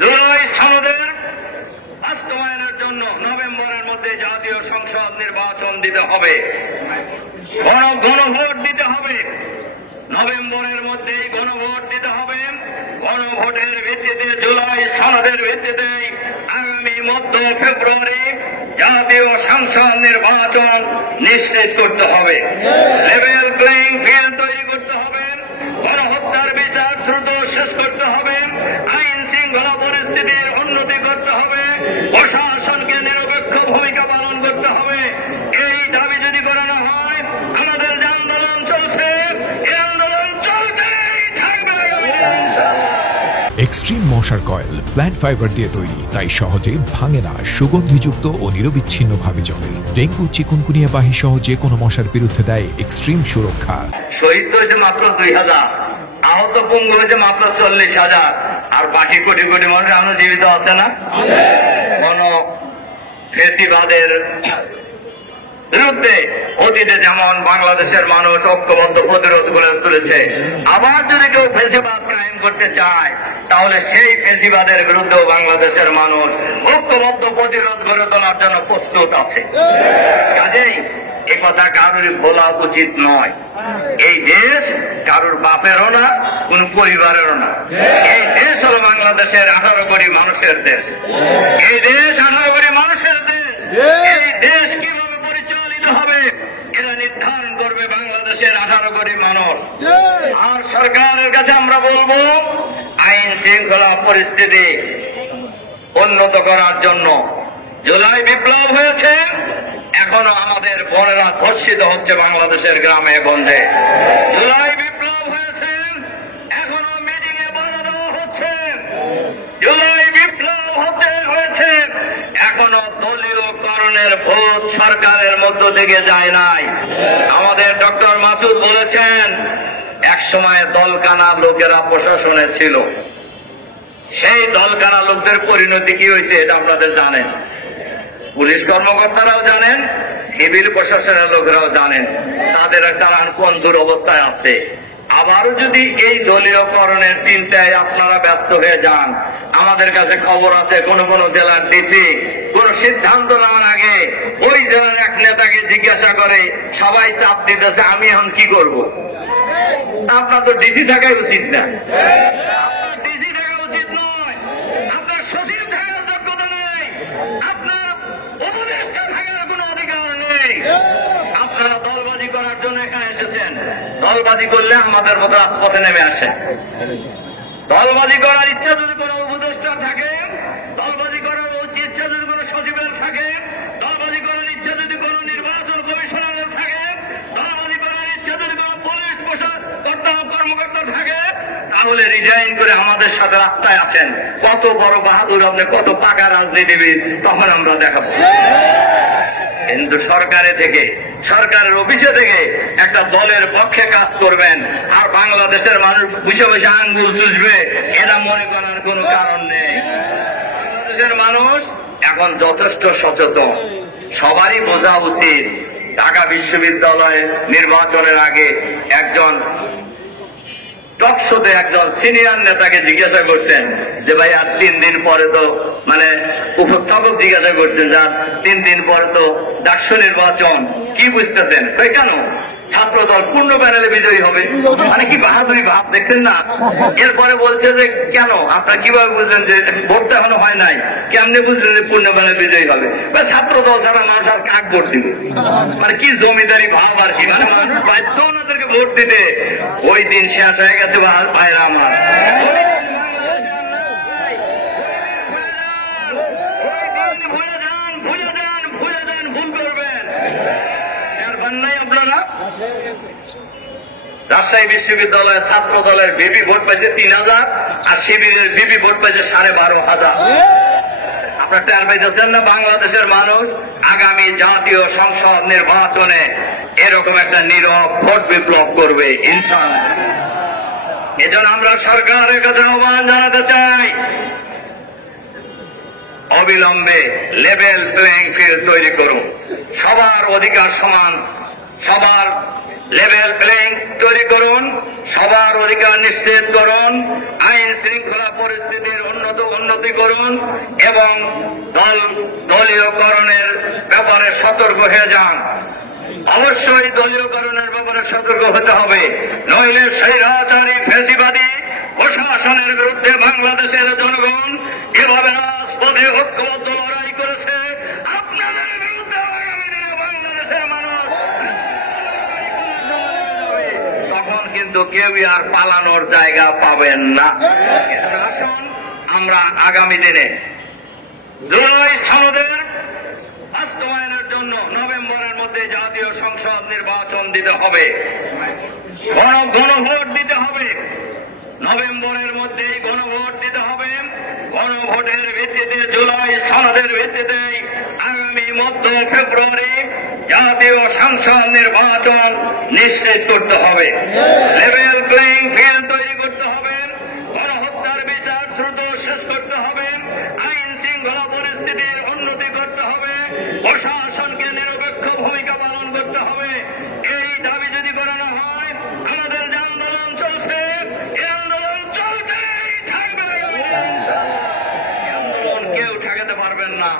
জুলাই সনদের বাস্তবায়নের জন্য নভেম্বরের মধ্যে জাতীয় সংসদ নির্বাচন দিতে হবে, গণভোট দিতে হবে। নভেম্বরের মধ্যেই গণভোট দিতে হবে। গণভোটের ভিত্তিতে জুলাই সনদের ভিত্তিতে আগামী মধ্য ফেব্রুয়ারি জাতীয় সংসদ নির্বাচন নিশ্চিত করতে হবে। লেভেল প্লেইং ফিল্ড তৈরি করতে হবে। গণহত্যার বিচার দ্রুত শেষ করতে হবে। আইন শৃঙ্খলা পরিস্থিতির উন্নতি করতে হবে। প্রশাসনকে নিরপেক্ষ ভূমিকা পালন করতে হবে। এই দাবি যদি করা না হয়, আমাদের যে আন্দোলন চলছে, এই আন্দোলন চলতেই থাকবে। এক্সট্রিম মশার কয়েল প্ল্যান্ট ফাইবার দিয়ে তৈরি, তাই সহজে ভাঙে না, সুগন্ধিযুক্ত ও নিরবিচ্ছিন্নভাবে চলে। ডেঙ্গু, চিকুনগুনিয়া বাহি সহ যে কোনো মশার বিরুদ্ধে দেয় এক্সট্রিম সুরক্ষা। শহীদ হয়েছে মাত্র 2000, আহত পঙ্গু হয়েছে মাত্র 40,000, আর বাকি কোটি কোটি মানুষ এখনো জীবিত আছে না। কোন ফেসিবাদের বিরুদ্ধে অতীতে যেমন বাংলাদেশের মানুষ ঐক্যবদ্ধ প্রতিরোধ গড়ে তুলেছে, আবার যদি কেউ ফেসিবাদ কায়েম করতে চায়, তাহলে সেই ফেসিবাদের বিরুদ্ধেও বাংলাদেশের মানুষ ঐক্যবদ্ধ প্রতিরোধ গড়ে তোলার জন্য প্রস্তুত আছে। কাজেই এ কথা কারোর বলা উচিত নয়। এই দেশ কারোর বাপেরও না, কোন পরিবারেরও না। এই দেশ হল বাংলাদেশের 18 কোটি মানুষের দেশ। এই দেশ 18 কোটি মানুষের দেশ। এই দেশ কিভাবে পরিচালিত হবে, এটা নির্ধারণ করবে বাংলাদেশের 18 কোটি মানুষ। আর সরকারের কাছে আমরা বলবো, আইন শৃঙ্খলা পরিস্থিতি উন্নত করার জন্য জুলাই বিপ্লব হয়েছে, এখনো আমাদের বোনেরা ধর্ষিত হচ্ছে বাংলাদেশের গ্রামে গঞ্জে। জুলাই বিপ্লব হয়েছে, এখনো মিটিং এ বাধা দেওয়া হচ্ছে। জুলাই বিপ্লব হতে হয়েছে, এখনো দলীয়করণের ভোট সরকারের মধ্য থেকে যায় নাই। আমাদের ডক্টর মাসুদ বলেছেন, এক সময় দলকানা লোকেরা প্রশাসনে ছিল। সেই দলকানা লোকদের পরিণতি কি হয়েছে এটা আপনাদের জানেন। পুলিশ কর্মকর্তারাও জানেন, সিভিল প্রশাসনের লোকেরাও জানেন তারা কোন দুরবস্থায় আছে। আবারও যদি এই দলীয়করণের চিন্তায় আপনারা ব্যস্ত হয়ে যান, আমাদের কাছে খবর আছে কোন কোন জেলার ডিসি কোন সিদ্ধান্ত নেওয়ার আগে ওই জেলার এক নেতাকে জিজ্ঞাসা করে সবাই চাপ দিতেছে, আমি এখন কি করব। আপনার তো ডিসি থাকাই উচিত না, ডিসি থাকা উচিত নয়, আপনার সচিব থাকার যোগ্যতা নেই, আপনার উপদেষ্টা থাকার কোন অধিকার নেই। আপনারা দলবাজি করার জন্য এখানে এসেছেন। দলবাজি করলে আমাদের মতো রাজপথে নেমে আসে। দলবাজি করার ইচ্ছা যদি কোনো উপদেষ্টা থাকে, দলবাজি করার ইচ্ছা যদি কোনো সচিবের থাকে, দলবাজি করার ইচ্ছা যদি কোনো নির্বাচন কমিশনারের থাকে, দলবাজি করার ইচ্ছা যদি কোনো পুলিশ কর্মকর্তা থাকে, তাহলে রিজাইন করে আমাদের সাথে রাস্তায় আসেন। কত বড় বাহাদুর আপনি, কত পাকা রাজনীতিবিদ, তখন আমরা দেখাবো। কিন্তু সরকারের অফিসে থেকে একটা দলের পক্ষে কাজ করবেন আর বাংলাদেশের মানুষ বুঝে বুঝে আঙ্গুল চুষবে, এরা মনে করার কোন কারণ নেই। বাংলাদেশের মানুষ এখন যথেষ্ট সচেতন। সবারই বোঝা উচিত, ঢাকা বিশ্ববিদ্যালয়ে নির্বাচনের আগে একজন টকশোতে একজন সিনিয়র নেতাকে জিজ্ঞাসা করছেন যে ভাই আর 3 দিন পরে তো, মানে উপস্থাপক জিজ্ঞাসা করছেন যার 3 দিন পরে তো ডাকসু নির্বাচন, কি বুঝতেছেন? কেন ছাত্র দল পূর্ণ প্যানেলে বিজয়ী হবে, মানে কি বাহাদুরি ভাব দেখছেন না। এরপরে বলছে যে কেন আপনারা কিভাবে বুঝলেন যে ভোটটা এখনো হয় নাই, কেমনে বুঝলেন যে পূর্ণ প্যানেলে বিজয়ী হবে? ছাত্র দল ছাড়া মানুষ আর কাক ভোট দিবে, মানে কি জমিদারি ভাব আর কি, মানে মানুষ বাধ্য ওনাদেরকে ভোট দিতে। ওই দিন শেষ হয়ে গেছে ভাইরা আমার। রাজশাহী বিশ্ববিদ্যালয়ের ছাত্র দলের বিপি ভোট পাইছে 3000 আর শিবিরের বিপি ভোট পাইছে 12,500। আপনার টের পাইতেছেন না? বাংলাদেশের মানুষ আগামী জাতীয় সংসদ নির্বাচনে এরকম একটা নীরব ভোট বিপ্লব করবে ইনশাআল্লাহ। এজন্য আমরা সরকারের কাছে আহ্বান জানাতে চাই, অবিলম্বে লেভেল প্লেইং ফিল্ড তৈরি করুন। সবার অধিকার সমান, সবার লেভেল প্লেইং তৈরি করুন, সবার অধিকার নিশ্চিত করুন, আইন শৃঙ্খলা পরিস্থিতির উন্নতি করুন এবং দলীয়করণের ব্যাপারে সতর্ক হয়ে যান। অবশ্যই দলীয়করণের ব্যাপারে সতর্ক হতে হবে, নইলে স্বৈরাচারী ফ্যাসিবাদী প্রশাসনের বিরুদ্ধে বাংলাদেশের জনগণ এভাবে রাজপথে ঐক্যবদ্ধ লড়াই করেছে। আপনাদের বিরুদ্ধে আগামী দিনে বাংলাদেশের মানুষ তখন কিন্তু কেউই আর পালানোর জায়গা পাবেন না। আসুন আমরা আগামী দিনে জুলাই সনদের বাস্তবায়নের জন্য নভেম্বরের মধ্যে জাতীয় সংসদ নির্বাচন দিতে হবে, গণভোট দিতে হবে। নভেম্বরের মধ্যেই গণভোট দিতে হবে। গণভোটের ভিত্তিতে জুলাই সনদের ভিত্তিতে আগামী মধ্য ফেব্রুয়ারি জাতীয় সংসদ নির্বাচন নিশ্চিত করতে হবে। লেভেল প্লেইং ফিল্ড তৈরি করতে হবে, গণহত্যার বিচার দ্রুত শেষ করতে হবে, আইন শৃঙ্খলা পরিস্থিতির উন্নতি করতে হবে, প্রশাসনকে নিরপেক্ষ ভূমিকা পালন করতে হবে। এই দাবি যদি করানো হয়, আমাদের যে আন্দোলন চলছে এই আন্দোলন চলতেই থাকবে। এই আন্দোলন কেউ ঠেকাতে পারবেন না।